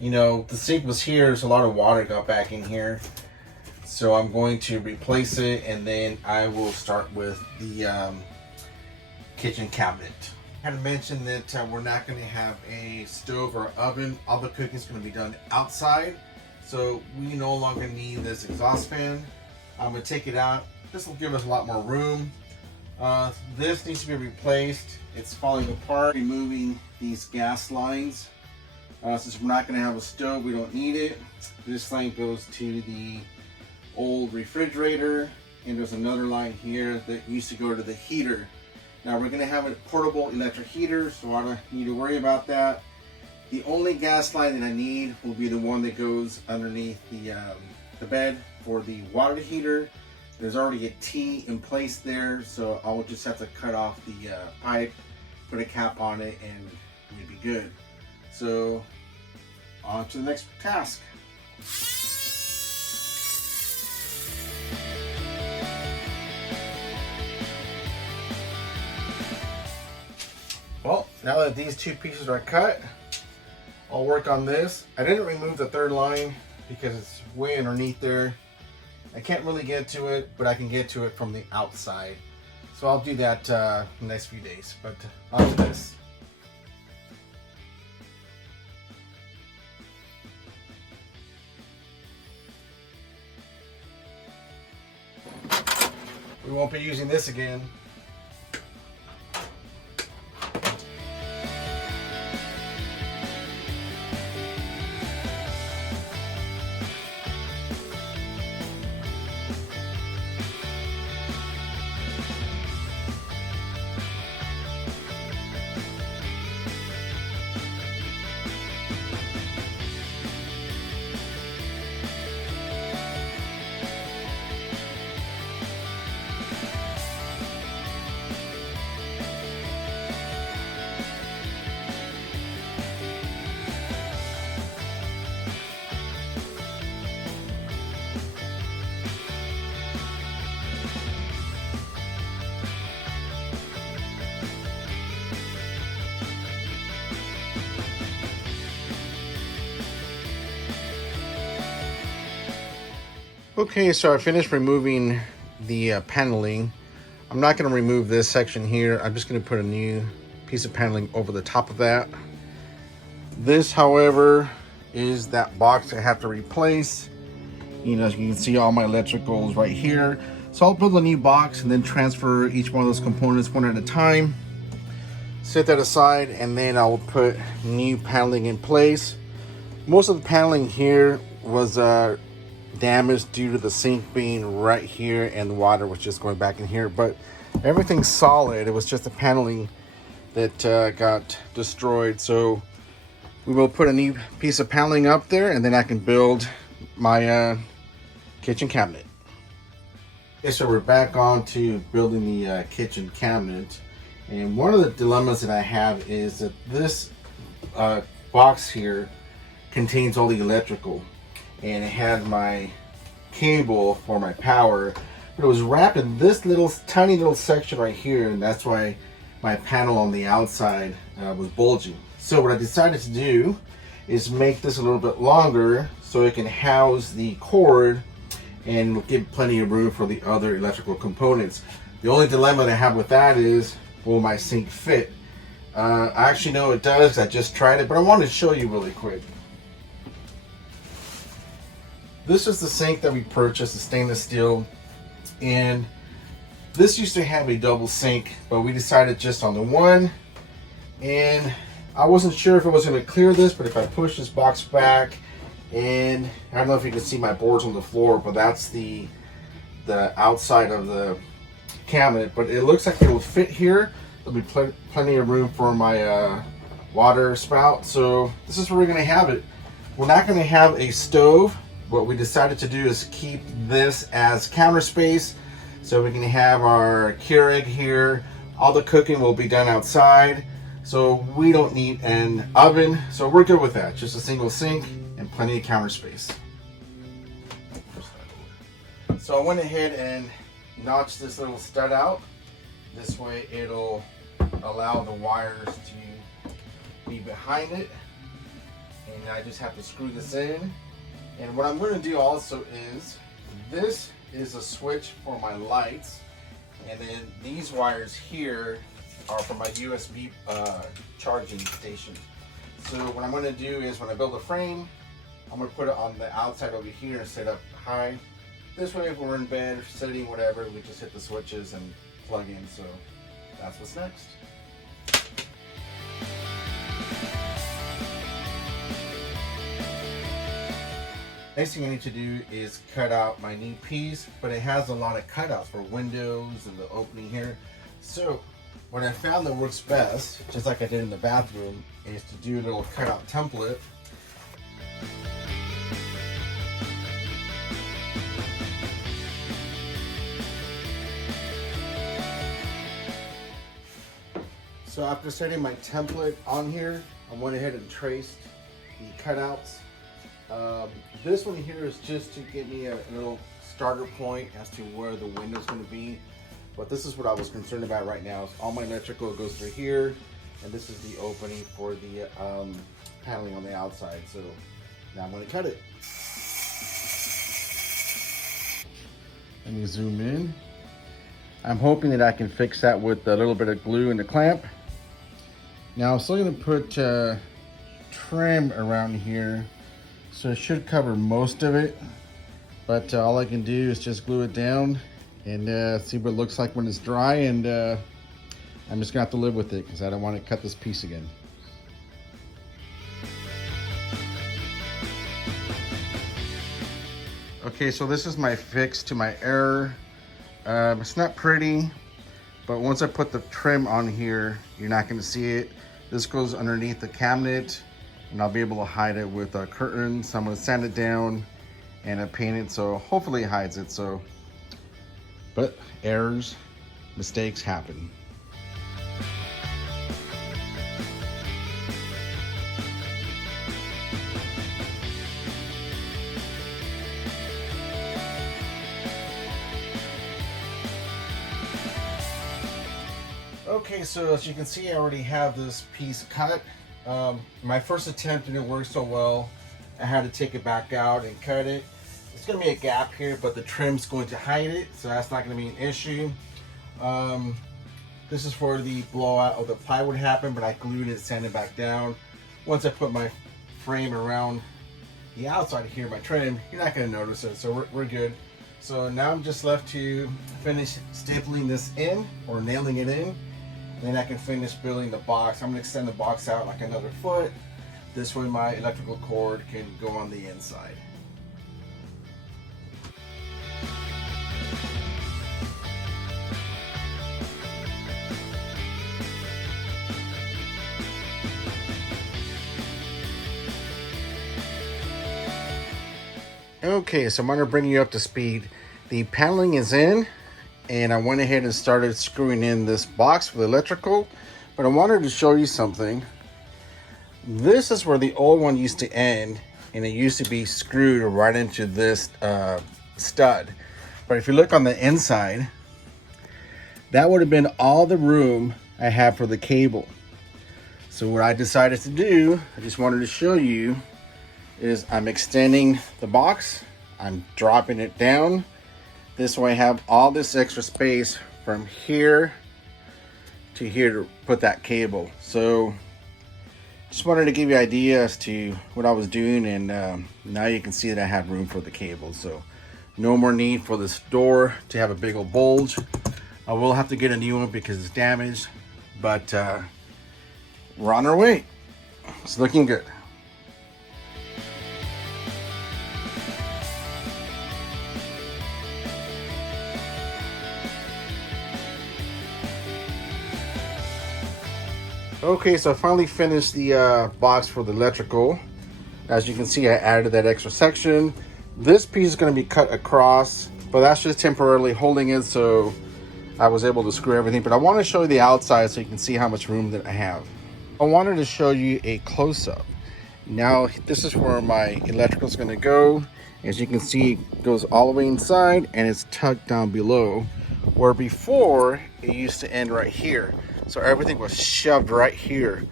You know, the sink was here, so a lot of water got back in here. So I'm going to replace it, and then I will start with the kitchen cabinet. I had mentioned that we're not going to have a stove or oven. All the cooking is going to be done outside. So we no longer need this exhaust fan. I'm going to take it out. This will give us a lot more room. This needs to be replaced. It's falling apart. Removing these gas lines. Since we're not going to have a stove, we don't need it. This line goes to the old refrigerator, and there's another line here that used to go to the heater. Now we're going to have a portable electric heater, so I don't need to worry about that. The only gas line that I need will be the one that goes underneath the bed for the water heater. There's already a T in place there, so I'll just have to cut off the pipe, put a cap on it, and we'd be good. So on to the next task. Well, now that these two pieces are cut, I'll work on this. I didn't remove the third line because it's way underneath there. I can't really get to it, but I can get to it from the outside. So I'll do that the next few days, but on to this. We won't be using this again. Okay, so I finished removing the paneling. I'm not going to remove this section here. I'm just going to put a new piece of paneling over the top of that. This, however, is that box I have to replace. You know, as you can see, all my electricals right here. So I'll build a new box and then transfer each one of those components one at a time. Set that aside, and then I'll put new paneling in place. Most of the paneling here was damaged due to the sink being right here and the water was just going back in here, but everything's solid. It was just the paneling that got destroyed. So we will put a new piece of paneling up there, and then I can build my kitchen cabinet. Okay, so we're back on to building the kitchen cabinet, and one of the dilemmas that I have is that this box here contains all the electrical, and it had my cable for my power, but it was wrapped in this little tiny little section right here, and that's why my panel on the outside was bulging. So what I decided to do is make this a little bit longer so it can house the cord and give plenty of room for the other electrical components. The only dilemma that I have with that is, will my sink fit? I actually know it does. I just tried it, but I wanted to show you really quick. This is the sink that we purchased, the stainless steel, and this used to have a double sink, but we decided just on the one, and I wasn't sure if it was going to clear this, but if I push this box back, and I don't know if you can see my boards on the floor, but that's the outside of the cabinet, but it looks like it will fit here. There'll be plenty of room for my water spout, so this is where we're going to have it. We're not going to have a stove. What we decided to do is keep this as counter space, so we can have our Keurig here. All the cooking will be done outside, so we don't need an oven, so we're good with that. Just a single sink and plenty of counter space. So I went ahead and notched this little stud out. This way it'll allow the wires to be behind it. and I just have to screw this in. And what I'm going to do also is, this is a switch for my lights, and then these wires here are for my USB charging station. So what I'm going to do is, when I build a frame, I'm going to put it on the outside over here and set up high. This way, if we're in bed, sitting, whatever, we just hit the switches and plug in. So that's what's next. Next thing I need to do is cut out my knee piece, but it has a lot of cutouts for windows and the opening here. So what I found that works best, just like I did in the bathroom, is to do a little cutout template. So after setting my template on here, I went ahead and traced the cutouts. This one here is just to give me a little starter point as to where the window's going to be. But this is what I was concerned about right now. Is all my electrical goes through here, and this is the opening for the paneling on the outside. So now I'm going to cut it. Let me zoom in. I'm hoping that I can fix that with a little bit of glue and the clamp. Now I'm still going to put trim around here, so it should cover most of it, but all I can do is just glue it down and see what it looks like when it's dry, and I'm just gonna have to live with it because I don't want to cut this piece again. Okay, so this is my fix to my error. It's not pretty, but once I put the trim on here, you're not going to see it. This goes underneath the cabinet, and I'll be able to hide it with a curtain. So I'm going to sand it down and paint it, so hopefully it hides it. So, but errors, mistakes happen. Okay, so as you can see, I already have this piece cut. My first attempt didn't work so well. I had to take it back out and cut it. It's going to be a gap here, but the trim's going to hide it, so that's not going to be an issue. This is for the blowout of the plywood happened, but I glued it, sanded it back down. Once I put my frame around the outside here, my trim, you're not going to notice it, so we're good. So now I'm just left to finish stapling this in or nailing it in. Then I can finish building the box. I'm going to extend the box out like another foot. This way my electrical cord can go on the inside. Okay, so I'm going to bring you up to speed. The paneling is in, and I went ahead and started screwing in this box for the electrical, but I wanted to show you something. This is where the old one used to end, and it used to be screwed right into this stud. But if you look on the inside, that would have been all the room I have for the cable. So what I decided to do, I just wanted to show you, is I'm extending the box, I'm dropping it down. This way I have all this extra space from here to here to put that cable. So just wanted to give you an idea as to what I was doing, and now you can see that I have room for the cable. So no more need for this door to have a big old bulge. I will have to get a new one because it's damaged, but we're on our way. It's looking good. Okay, so I finally finished the box for the electrical. As you can see, I added that extra section. This piece is going to be cut across, but that's just temporarily holding it, so I was able to screw everything. But I want to show you the outside so you can see how much room that I have. I wanted to show you a close-up. Now, this is where my electrical is going to go. As you can see, it goes all the way inside, and it's tucked down below, where before it used to end right here. So everything was shoved right here.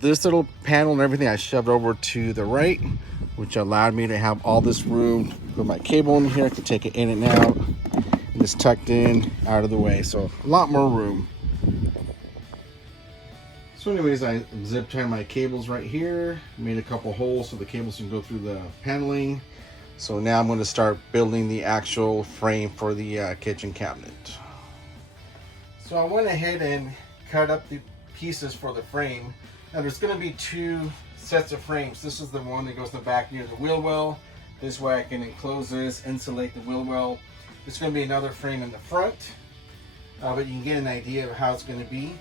this little panel and everything I shoved over to the right, which allowed me to have all this room. Put my cable in here, I could take it in and out, and it's tucked in, out of the way. So a lot more room. So anyways, I zip tied my cables right here, made a couple holes so the cables can go through the paneling. So now I'm going to start building the actual frame for the kitchen cabinet. So I went ahead and cut up the pieces for the frame. Now there's going to be two sets of frames. This is the one that goes in the back near the wheel well. This way I can enclose this, insulate the wheel well. There's going to be another frame in the front, but you can get an idea of how it's going to be.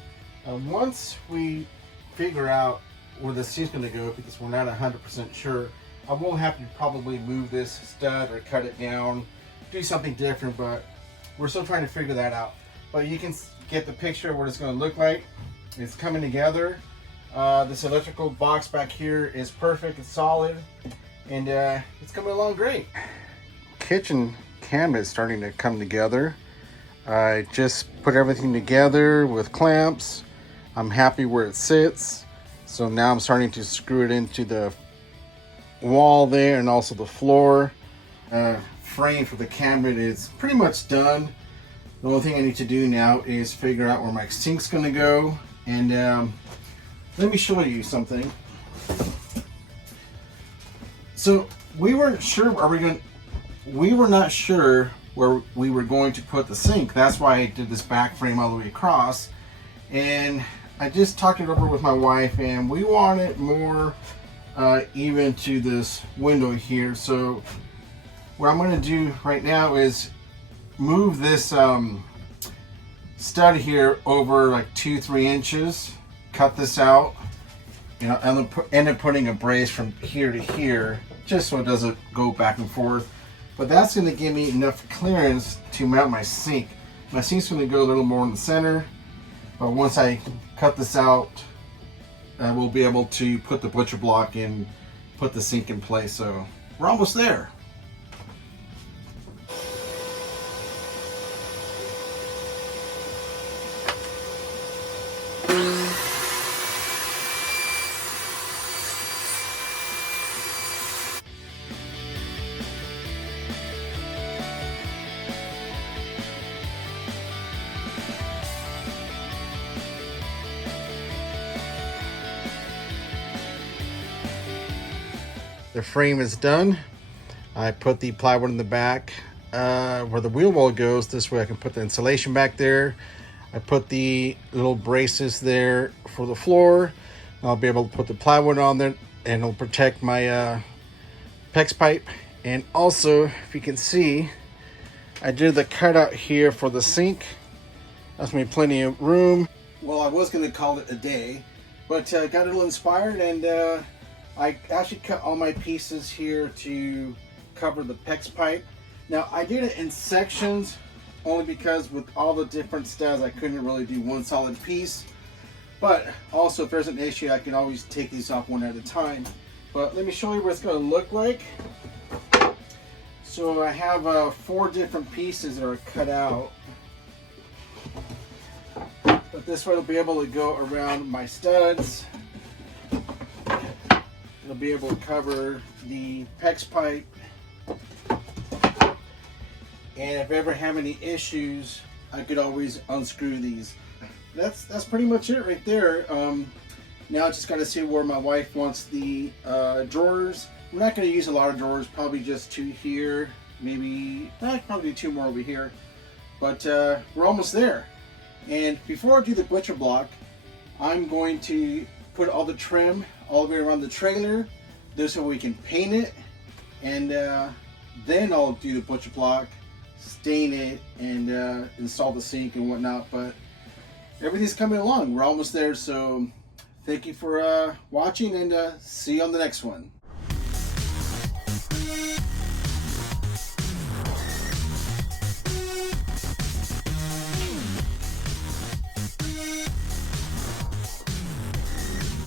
Once we figure out where the seat's going to go, because we're not 100% sure, I will have to probably move this stud or cut it down, do something different, but we're still trying to figure that out. But you can get the picture of what it's going to look like. It's coming together. This electrical box back here is perfect, it's solid, and it's coming along great. Kitchen cabinet is starting to come together. I just put everything together with clamps. I'm happy where it sits. So now I'm starting to screw it into the wall there and also the floor. Frame for the cabinet is pretty much done. The only thing I need to do now is figure out where my sink's gonna go. And let me show you something. So we weren't sure, we were not sure where we were going to put the sink. That's why I did this back frame all the way across. And I just talked it over with my wife, and we want it more even to this window here. So what I'm going to do right now is move this stud here over like 2-3 inches, cut this out, and I'll end up putting a brace from here to here just so it doesn't go back and forth. But that's going to give me enough clearance to mount my sink. My sink's going to go a little more in the center, but once I cut this out, we'll be able to put the butcher block in, put the sink in place. So we're almost there. The frame is done. I put the plywood in the back where the wheel well goes. This way I can put the insulation back there. I put the little braces there for the floor. I'll be able to put the plywood on there, and it'll protect my PEX pipe. And also, if you can see, I did the cutout here for the sink. That's gonna be plenty of room. Well, I was gonna call it a day, but got a little inspired, and I actually cut all my pieces here to cover the PEX pipe. Now I did it in sections only because with all the different studs I couldn't really do one solid piece. But also if there's an issue I can always take these off one at a time. But let me show you what it's going to look like. So I have 4 different pieces that are cut out. But this way will be able to go around my studs. It'll be able to cover the PEX pipe, and if I ever have any issues, I could always unscrew these. That's pretty much it right there. Now I just got to see where my wife wants the drawers. I'm not going to use a lot of drawers, probably just 2 here, maybe probably 2 more over here. But we're almost there. And before I do the butcher block, I'm going to put all the trim all the way around the trailer. This way we can paint it, and then I'll do the butcher block, stain it, and install the sink and whatnot. But everything's coming along. We're almost there. So thank you for watching, and see you on the next one.